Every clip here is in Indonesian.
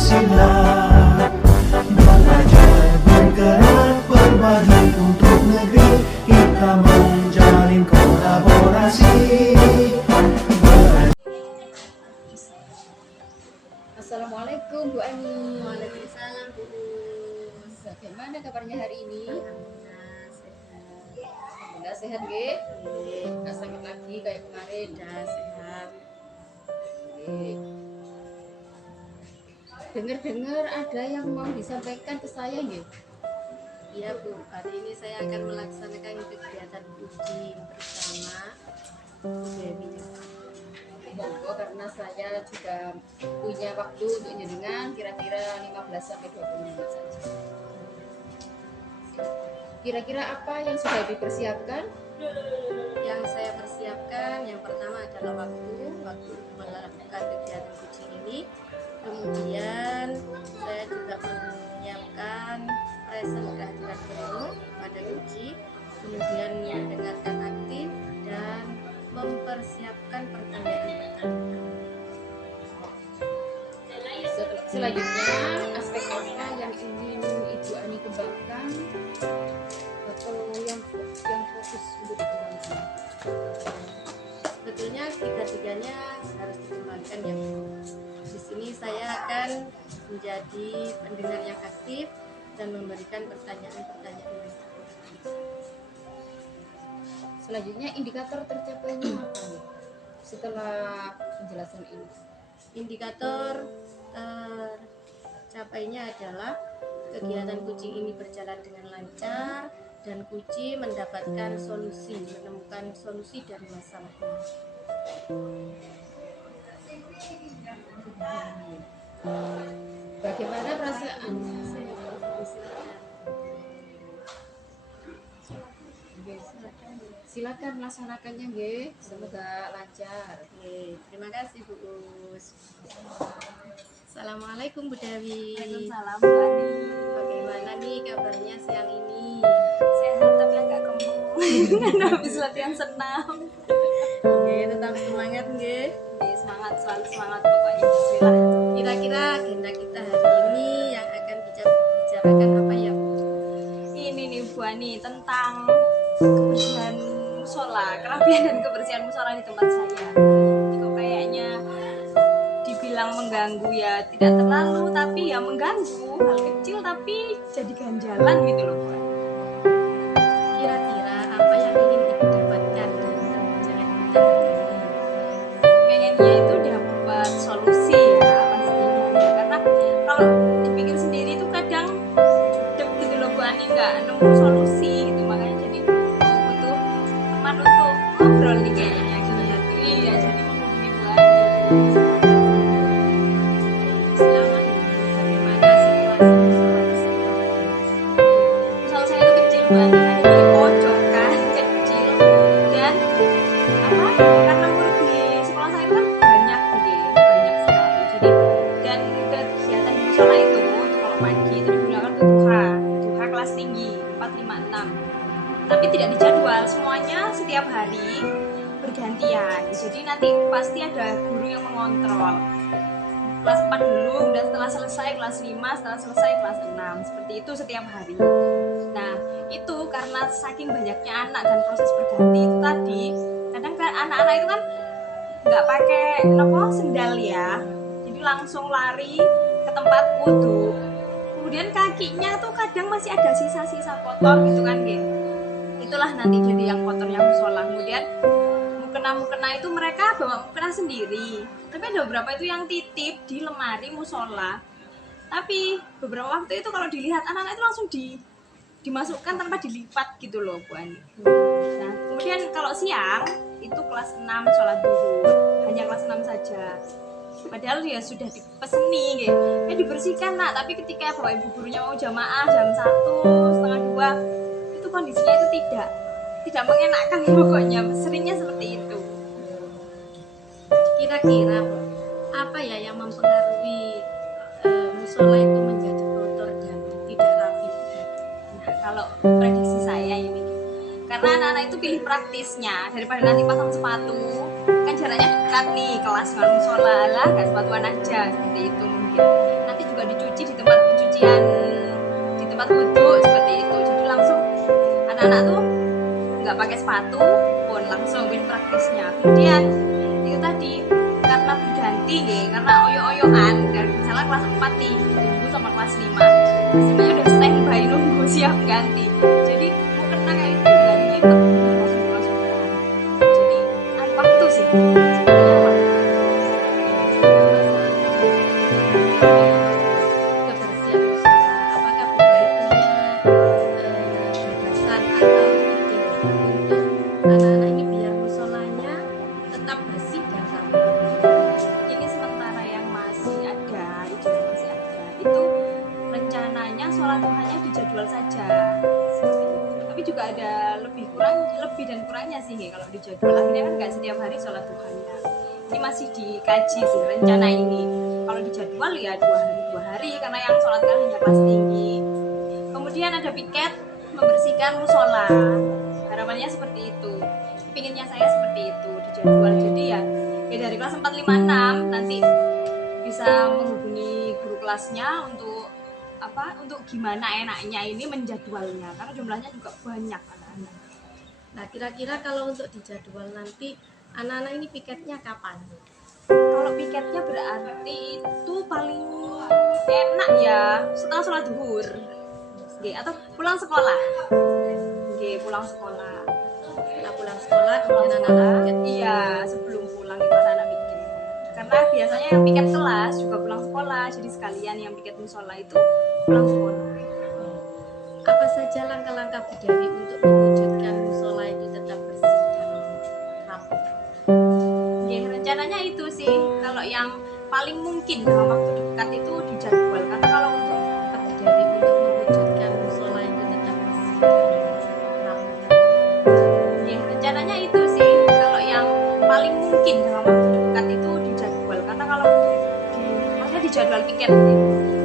Pancasila. Belajar bergerak berbagi untuk negeri, kita menjalin kolaborasi. Assalamualaikum Bu Ani. Waalaikumsalam Bu. Bagaimana kabarnya hari ini? Alhamdulillah sehat. Alhamdulillah sehat nggih. Nggak sakit lagi kayak kemarin. Sudah sehat. Nggih. Dengar-dengar ada yang mau disampaikan ke saya nggih. Iya Bu, hari ini saya akan melaksanakan kegiatan uji bersama Bu Dewi. Monggo, karena saya juga punya waktu untuk jenengan kira-kira 15 sampai 20 menit saja. Kira-kira apa yang sudah dipersiapkan? Yang saya persiapkan yang pertama adalah waktu melakukan kegiatan uji ini. Kemudian saya juga menyiapkan present kehadiran penuh pada uji, kemudian mendengarkan aktif dan mempersiapkan pertanyaan-pertanyaan. Selanjutnya, aspek apa yang ingin Ibu Ani kembangkan atau yang fokus untuk dikembangkan? Sebetulnya tiga-tiganya harus dikembangkan ya Bu. Di sini saya akan menjadi pendengar yang aktif dan memberikan pertanyaan-pertanyaan yang aktif. Selanjutnya, indikator tercapainya apa nih setelah penjelasan ini? Indikator tercapainya adalah kegiatan kucing ini berjalan dengan lancar dan kucing mendapatkan solusi, menemukan solusi dari masalahnya. Bagaimana perasaan? Silakan melaksanakannya nggih, semoga lancar. Oke, terima kasih Bu Us. Assalamualaikum Bu Dewi. Waalaikumsalam Bu Ani. Bagaimana nih kabarnya siang ini? Sehat tapi agak kemung karena habis latihan senam. Oke, tetap semangat nggih. Jadi semangat, selalu semangat pokoknya. Bismillah. Kira-kira agenda kita hari ini yang akan bicarakan apa ya Bu? Ini nih Bu Ani tentang kebersihan musola, kerapian dan kebersihan musola di tempat saya. Kok kayaknya dibilang mengganggu ya tidak terlalu, tapi ya mengganggu, hal kecil tapi jadi ganjalan gitu loh Bu Ani. Kira-kira apa yang ingin Ibu dapatkan dari pembicaraan kita hari ini? Pengennya itu dapat solusi ya pastinya ya. Karena kalau dipikir sendiri itu kadang deg gitu loh Bu Ani, nggak nemu solusi gitu, makanya jadi butuh teman untuk ngobrol nih kayaknya gitu. Iya, jadi menghubungi Bu Ani. Selama ini bagaimana situasi musola di sini? Musola saya itu kecil Bu Ani, ada di pojokan kecil dan apa, karena murid di sekolah saya itu kan banyak gitu, banyak sekali. Jadi dan kegiatan di musola itu kalau pagi itu digunakan untuk duha kelas tinggi 4, 5, 6. Tapi tidak dijadwal, semuanya setiap hari bergantian. Jadi nanti pasti ada guru yang mengontrol. Kelas 4 dulu, dan setelah selesai kelas 5, setelah selesai kelas 6. Seperti itu setiap hari. Nah, itu karena saking banyaknya anak dan proses berganti itu tadi, kadang kan anak-anak itu kan nggak pakai sendal ya. Jadi langsung lari ke tempat wudhu. Kemudian kakinya tuh kadang masih ada sisa-sisa kotor gitu kan, geng. Itulah nanti jadi yang kotornya musola. Kemudian mukena itu mereka bawa mukena sendiri, tapi ada beberapa itu yang titip di lemari musola. Tapi beberapa waktu itu kalau dilihat anak-anak itu langsung dimasukkan tanpa dilipat gitu loh Bu Ani. Nah kemudian kalau siang itu kelas 6 sholat duhur, hanya kelas 6 saja. Padahal dia sudah dipeseni gitu, dibersihkan nak, tapi ketika bapak ibu gurunya mau jamaah jam 1, setengah 2, itu kondisinya itu tidak mengenakan pokoknya, seringnya seperti itu. Kira-kira apa ya yang mempengaruhi musola itu menjadi kotor dan tidak rapi? Nah kalau prediksi saya ini, karena anak-anak itu pilih praktisnya daripada nanti pasang sepatu, kan jaraknya dekat nih kelas dengan musola lah, gak sepatuan aja seperti itu mungkin. Nanti juga satu pun langsung win praktisnya. Kemudian itu tadi karena berganti ya, karena oyo-oyoan dan misalnya kelas 4 nih ditunggu sama kelas 5 sebenarnya udah standby nunggu siap ganti, jadi mau kena kayak itu nggak dilipet langsung langsung berani. Jadi ada waktu sih sebenarnya waktu. Kebersihan musola, apakah Bu Dewi punya gagasan atau ide untuk anak-anak ini biar musolanya tetap bersih dan rapi? Ini sementara yang masih ada, itu rencananya sholat duhanya dijadwal saja seperti itu. Tapi juga ada lebih dan kurangnya sih kalau dijadwal, akhirnya kan nggak setiap hari sholat duhanya. Ini masih dikaji sih rencana ini. Kalau dijadwal ya 2 hari karena yang sholat kan hanya kelas tinggi. Kemudian ada piket membersihkan musola, harapannya seperti itu, pinginnya saya seperti itu dijadwal. Jadi ya dari kelas 4, 5, 6 nanti bisa menghubungi guru kelasnya untuk untuk gimana enaknya ini menjadwalnya karena jumlahnya juga banyak anak-anak. Nah, kira-kira kalau untuk dijadwal nanti anak-anak ini piketnya kapan? Kalau piketnya berarti itu paling enak ya setelah sholat duhur, atau pulang sekolah. Pulang sekolah. Setelah pulang sekolah kemudian anak-anak piket. Iya, sebelum pulang itu anak piket. Karena biasanya yang piket kelas juga pulang sekolah, jadi sekalian yang piket musola itu pulang sekolah. Apa saja langkah-langkah Bu Dewi untuk mewujudkan musola itu tetap bersih dan rapi? Rencananya itu sih kalau yang paling mungkin dalam waktu dekat itu dijadwal. Karena kalau untuk Bu Dewi untuk mewujudkan musola itu tetap bersih dan rapi. Rencananya itu sih kalau yang paling mungkin dalam waktu dekat itu dijadwal. Karena kalau maksudnya dijadwal piket,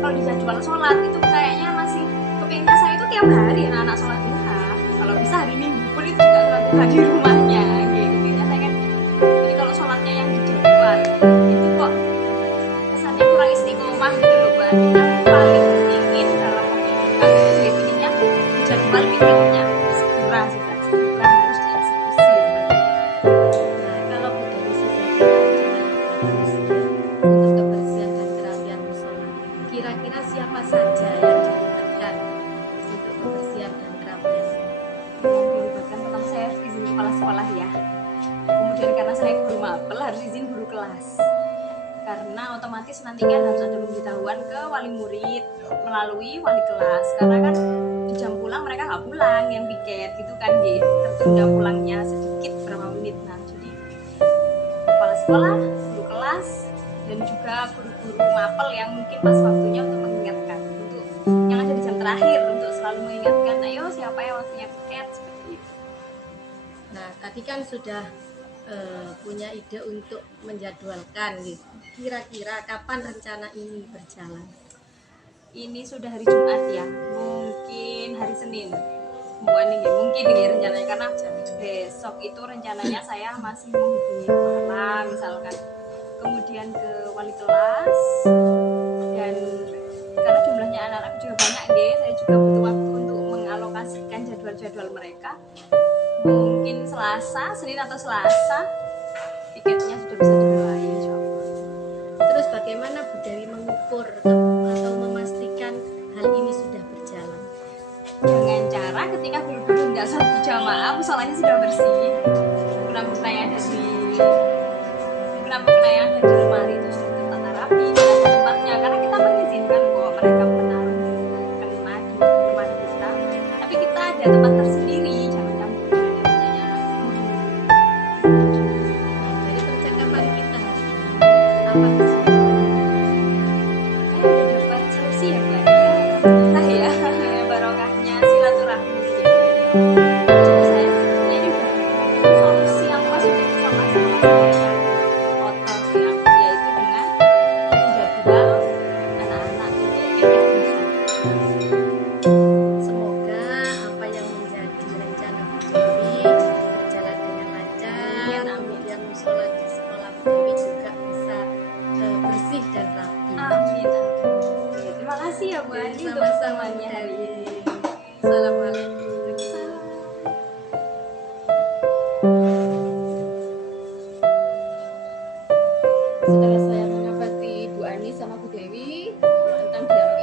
kalau dijadwal sholat itu kayaknya masih kepinginnya saya itu tiap hari anak-anak sholat duha. Kalau bisa hari Minggu pun itu juga sholat duha di rumahnya. Kepinginnya saya kan. Jadi kalau sholatnya yang dijadwal itu kok kesannya kurang istiqomah gitu loh Mbak. Yang paling ingin dalam waktu dekat itu pinginnya dijadwal piketnya segera harus dieksekusi. Nah, kalau Bu Dewi sudah punya rencana yang bagus ya, untuk kebersihan dan kerapian musola, kira-kira siapa saja yang dilibatkan untuk kebersihan dan kerapian? Yang dilibatkan pertama saya harus izin kepala sekolah ya. Kemudian karena saya guru mapel harus izin guru kelas. Karena otomatis nanti kan harus ada pemberitahuan ke wali murid melalui wali kelas. Karena kan di jam pulang mereka nggak pulang yang piket gitu kan, tertunda pulangnya sedikit berapa menit. Nah jadi kepala sekolah, guru kelas, dan juga guru-guru mapel yang mungkin pas waktunya untuk mengingatkan, untuk yang ada di jam terakhir untuk selalu mengingatkan, ayo siapa yang waktunya piket seperti itu. Nah, tadi kan sudah punya ide untuk menjadwalkan gitu. Kira-kira kapan rencana ini berjalan? Ini sudah hari Jumat ya, mungkin hari Senin. Mungkin rencananya karena besok itu rencananya saya masih menghubungi kepala misalkan, kemudian ke wali kelas, dan karena jumlahnya anak-anak juga banyak saya juga butuh waktu untuk mengalokasikan jadwal-jadwal mereka. Mungkin Senin atau Selasa piketnya sudah bisa dimulai insya Allah. Terus bagaimana Bu Dewi mengukur atau memastikan hal ini sudah berjalan? Dengan cara ketika guru-guru tidak sholat berjamaah, musolanya sudah bersih, benang-benang yang ada di lemari itu sudah tertata rapi di tempatnya. Karena kita mengizinkan bahwa mereka menaruh kena di lemari kita, tapi kita ada tempat tersendiri, jangan campur dengan yang Nah, dari percakapan kita hari ini, apa kesimpulannya? saya udah dapat solusi ya Mbak. Entah ya, barokahnya silaturahmi. Saya sebetulnya ini udah solusi yang pas untuk masalah saya yang kotor yang yaitu dengan menjadwal anak-anak untuk piket musola. Semoga apa yang menjadi rencana Bu Dewi berjalan dengan lancar. Kemudian musola di sekolah Bu Dewi juga bisa bersih dan rapi. Amin. Terima kasih ya Bu Andi untuk Sama-sama Bu pertemuannya hari Dewi. ini. Assalamualaikum. Waalaikumsalam.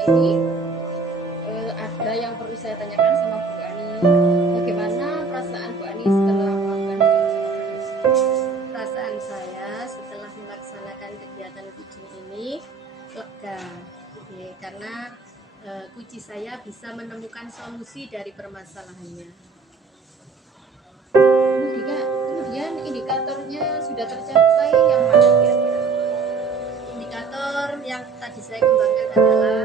ini ada yang perlu saya tanyakan sama Bu Ani. Bagaimana perasaan Bu Ani setelah melakukan Perasaan saya setelah melaksanakan kegiatan kucing ini lega, ya, karena kucing saya bisa menemukan solusi dari permasalahannya. Kemudian indikatornya sudah tercapai yang mana kira-kira? Indikator yang tadi saya kembangkan adalah